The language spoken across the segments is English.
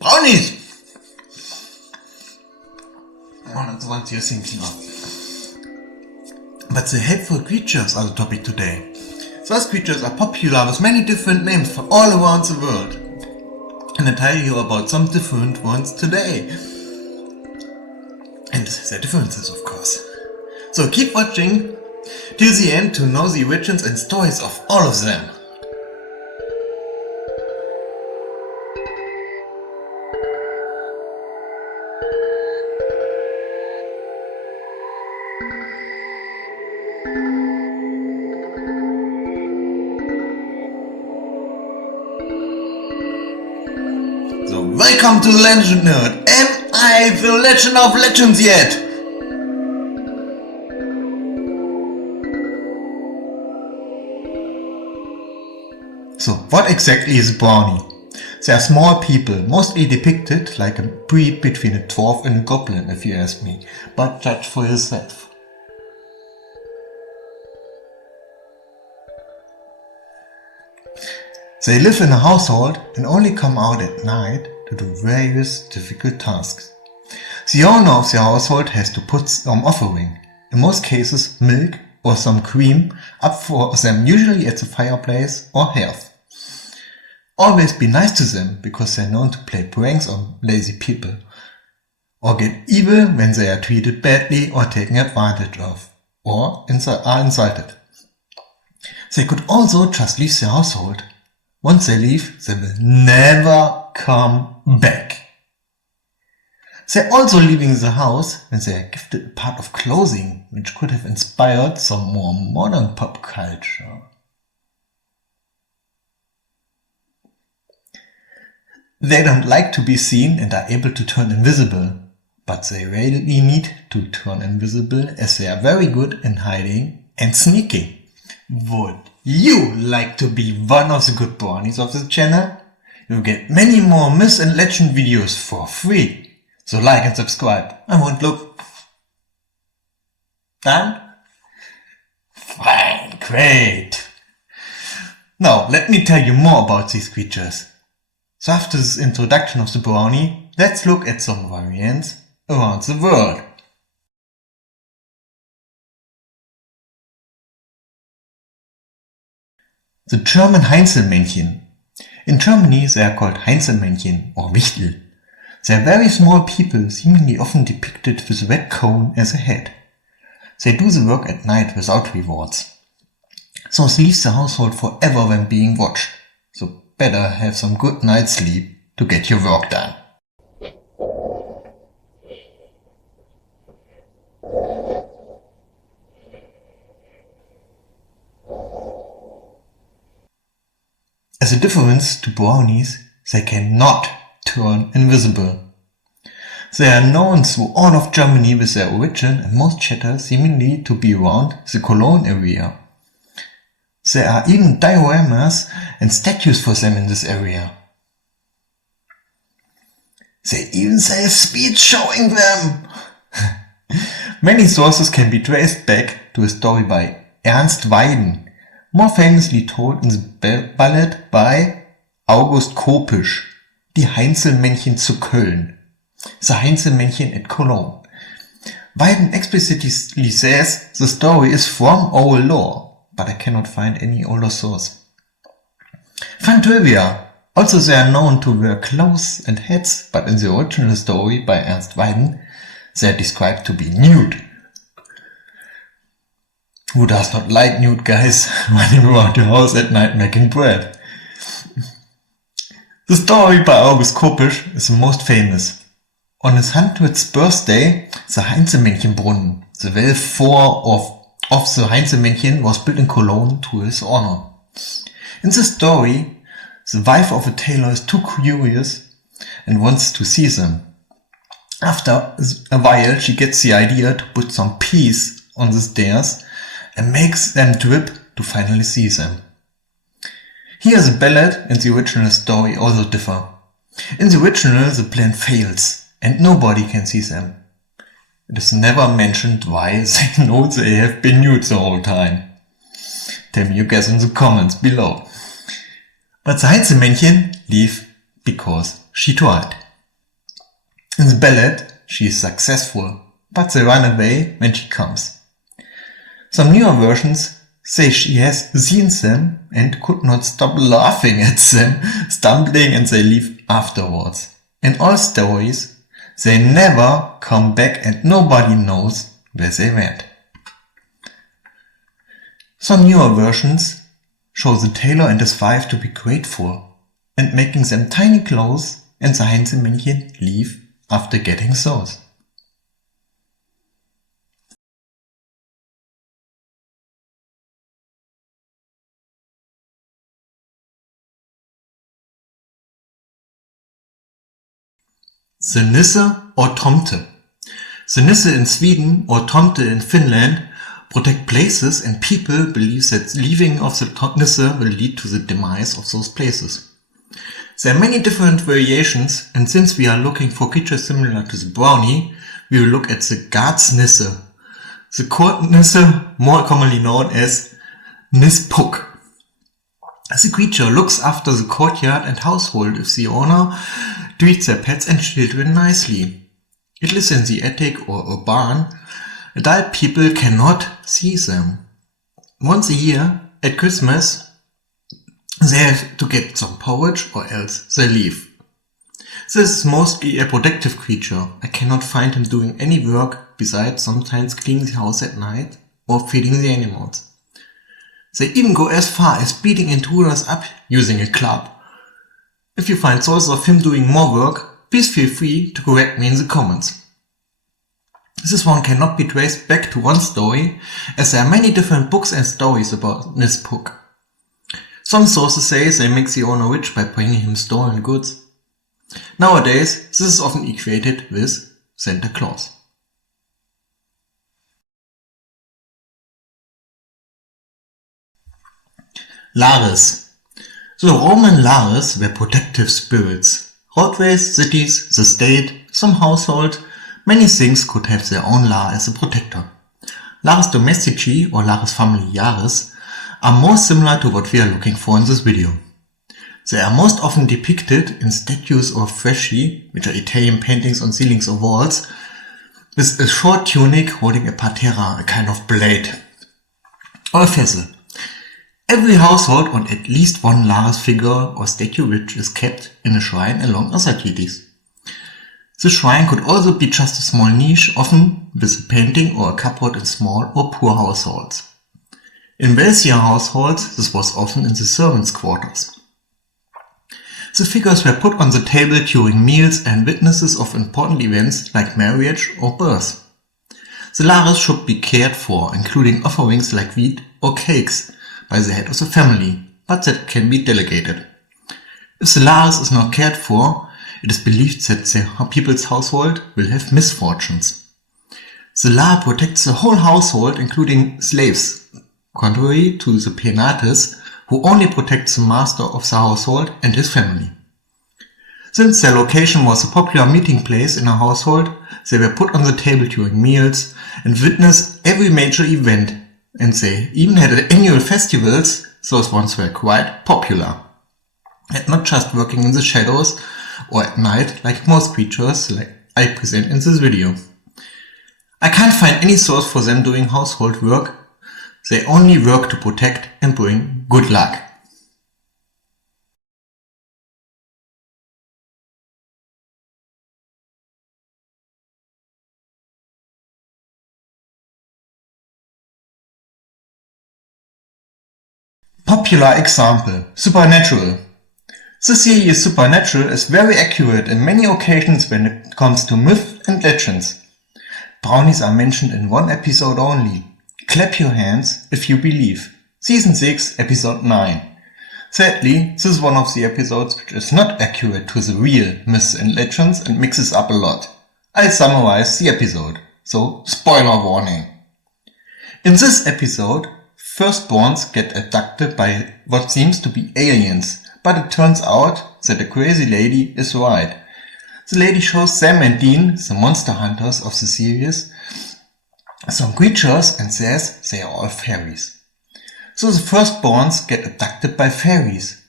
Brownies! Oh, that's what you're thinking of. But the helpful creatures are the topic today. Those creatures are popular with many different names from all around the world. And I tell you about some different ones today. And their differences, of course. So keep watching till the end to know the origins and stories of all of them. So welcome to Legend Nerd. Am I the Legend of Legends yet? So what exactly is a brownie? They are small people, mostly depicted like a breed between a dwarf and a goblin if you ask me, but judge for yourself. They live in a household and only come out at night to do various difficult tasks. The owner of the household has to put some offering, in most cases milk or some cream, up for them usually at the fireplace or hearth. Always be nice to them because they're known to play pranks on lazy people, or get evil when they are treated badly or taken advantage of, or are insulted. They could also just leave the household. Once they leave, they will never come back. They're also leaving the house when they are gifted a part of clothing which could have inspired some more modern pop culture. They don't like to be seen and are able to turn invisible, but they really need to turn invisible as they are very good in hiding and sneaking. Would you like to be one of the good brownies of this channel? You'll get many more myths and legend videos for free. So like and subscribe. I won't look. Done? Fine, great. Now let me tell you more about these creatures. So after this introduction of the brownie, let's look at some variants around the world. The German Heinzelmännchen. In Germany they are called Heinzelmännchen or Wichtel. They are very small people, seemingly often depicted with a red cone as a head. They do the work at night without rewards. So they leave the household forever when being watched. So better have some good night's sleep to get your work done. As a difference to brownies, they cannot turn invisible. They are known through all of Germany with their origin and most chatter seemingly to be around the Cologne area. There are even dioramas and statues for them in this area. They even say a speech showing them! Many sources can be traced back to a story by Ernst Weiden, more famously told in the ballad by August Kopisch, Die Heinzelmännchen zu Köln, The Heinzelmännchen at Cologne. Weiden explicitly says the story is from oral lore, but I cannot find any older source. Fun trivia! Also they are known to wear clothes and hats, but in the original story by Ernst Weiden, they are described to be nude. Who does not like nude guys running around your house at night making bread? The story by August Kopisch is the most famous. On his 100th birthday, the Heinzelmännchenbrunnen, the well 4 of the Heinzelmännchen, was built in Cologne to his honor. In the story, the wife of a tailor is too curious and wants to see them. After a while, she gets the idea to put some peas on the stairs and makes them drip to finally see them. Here the ballad and the original story also differ. In the original the plan fails and nobody can see them. It is never mentioned why they know they have been nude the whole time. Tell me your guess in the comments below. But the Heinzelmännchen live because she tried. In the ballad, she is successful, but they run away when she comes. Some newer versions say she has seen them and could not stop laughing at them, stumbling, and they leave afterwards. In all stories, they never come back and nobody knows where they went. Some newer versions show the tailor and his wife to be grateful and making them tiny clothes, and the Heinzelmännchen leave after getting those. The nisse or Tomte. The nisse in Sweden or Tomte in Finland protect places, and people believe that leaving of the nisse will lead to the demise of those places. There are many different variations, and since we are looking for creatures similar to the brownie, we will look at the guards nisse, the court nisse, more commonly known as nispuk. The creature looks after the courtyard and household if the owner treats their pets and children nicely. It lives in the attic or a barn. Adult people cannot see them. Once a year, at Christmas, they have to get some porridge or else they leave. This is mostly a protective creature. I cannot find him doing any work besides sometimes cleaning the house at night or feeding the animals. They even go as far as beating intruders up using a club. If you find sources of him doing more work, please feel free to correct me in the comments. This one cannot be traced back to one story, as there are many different books and stories about Nispuk. Some sources say they make the owner rich by bringing him stolen goods. Nowadays, this is often equated with Santa Claus. Lares. The Roman Lares were protective spirits. Roadways, cities, the state, some household, many things could have their own Lar as a protector. Lares domestici or Lares familiaris are more similar to what we are looking for in this video. They are most often depicted in statues or fresci, which are Italian paintings on ceilings or walls, with a short tunic holding a patera, a kind of blade, or a vessel. Every household owns at least one Lares figure or statue which is kept in a shrine along other deities. The shrine could also be just a small niche, often with a painting or a cupboard in small or poor households. In wealthier households, this was often in the servants' quarters. The figures were put on the table during meals and witnesses of important events like marriage or birth. The Lares should be cared for, including offerings like wheat or cakes, by the head of the family, but that can be delegated. If the Lares is not cared for, it is believed that the people's household will have misfortunes. The Lar protects the whole household, including slaves, contrary to the Penates, who only protects the master of the household and his family. Since their location was a popular meeting place in a household, they were put on the table during meals and witnessed every major event, and they even had annual festivals. Those ones were quite popular, and not just working in the shadows or at night like most creatures like I present in this video. I can't find any source for them doing household work. They only work to protect and bring good luck. Popular example, Supernatural. The series Supernatural is very accurate in many occasions when it comes to myth and legends. Brownies are mentioned in one episode only. Clap your hands if you believe. Season 6, episode 9. Sadly, this is one of the episodes which is not accurate to the real myths and legends and mixes up a lot. I'll summarize the episode, so spoiler warning. In this episode, firstborns get abducted by what seems to be aliens, but it turns out that the crazy lady is right. The lady shows Sam and Dean, the monster hunters of the series, some creatures and says they are all fairies. So the firstborns get abducted by fairies,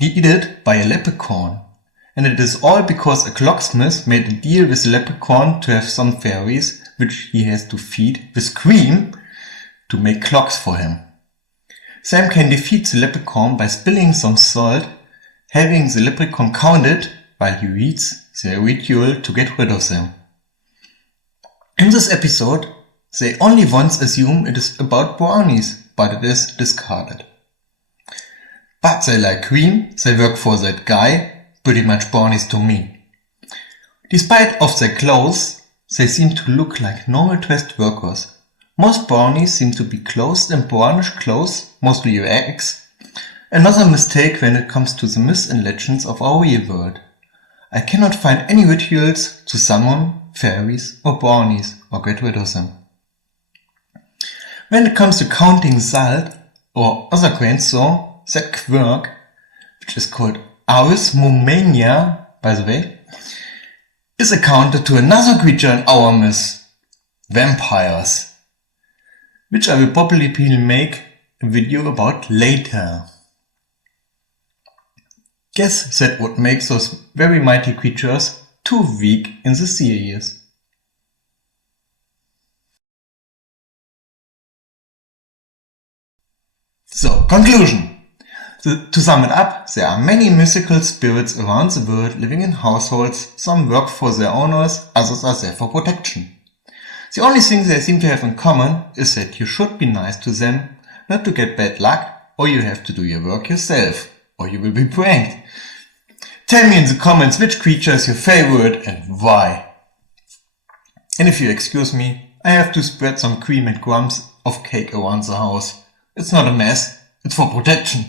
leaded by a leprechaun. and it is all because a clocksmith made a deal with the leprechaun to have some fairies, which he has to feed with cream to make clocks for him. Sam can defeat the leprechaun by spilling some salt, having the leprechaun counted while he reads the ritual to get rid of them. In this episode, they only once assume it is about brownies, but it is discarded. But they like cream, they work for that guy, pretty much brownies to me. Despite of their clothes, they seem to look like normal dressed workers. Most brownies seem to be clothed in brownish clothes, mostly eggs. Another mistake when it comes to the myths and legends of our real world. I cannot find any rituals to summon fairies or brownies or get rid of them. When it comes to counting salt or other grains though, that quirk, which is called Heinzelmännchen, by the way, is accounted to another creature in our myth, vampires, which I will probably make a video about later. Guess that would make those very mighty creatures too weak in the series. So, conclusion. To sum it up, there are many mythical spirits around the world living in households. Some work for their owners, others are there for protection. The only thing they seem to have in common is that you should be nice to them, not to get bad luck, or you have to do your work yourself, or you will be pranked. Tell me in the comments which creature is your favorite and why. And if you excuse me, I have to spread some cream and crumbs of cake around the house. It's not a mess, it's for protection.